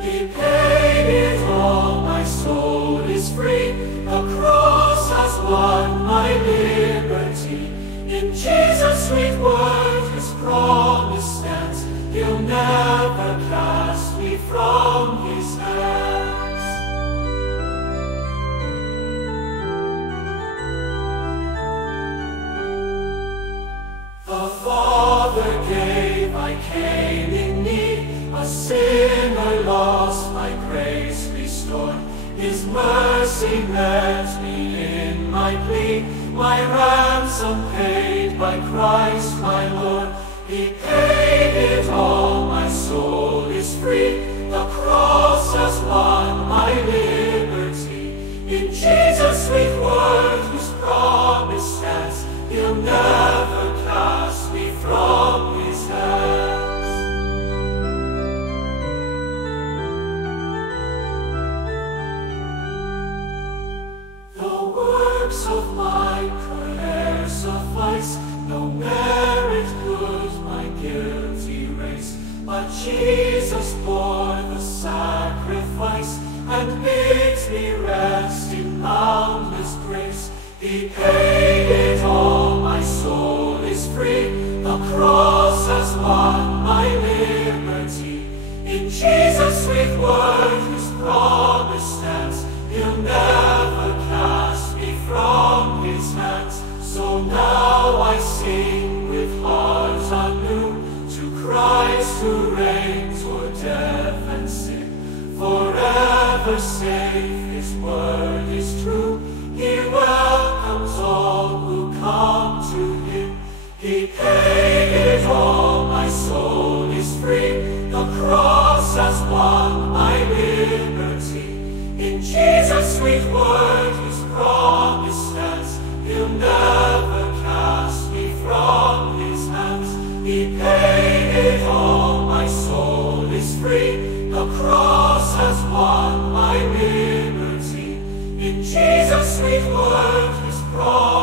He paid it all, my soul is free. The cross has won my liberty. In Jesus' sweet word, His promise stands. He'll never cast me from His hands. The Father gave, I came in need, a sinner lost, my grace restored. His mercy met me in my plea, my ransom paid by Christ my Lord. He paid it all, my soul is free. The cross has won my liberty. In Jesus' sweet word, whose promise stands, He'll never cast me from His hands. The works of my prayer suffice, no merit could my guilty race, but Jesus bore the sacrifice and bids me rest in boundless grace. He paid it all, my soul is free. The cross has won my liberty. In Jesus' sweet word, whose promise stands, He'll never cast me from His hands. So now I sing with heart anew to Christ who reigns o'er death and sin. Forever safe, His word is true. He welcomes all who come to Him. He paid it all, my soul is free. The cross has won my liberty. In Jesus' sweet word, His promise stands. He'll never cast me from His hands. He paid it all, my soul is free. The cross has won my liberty. In Jesus' sweet word, His promise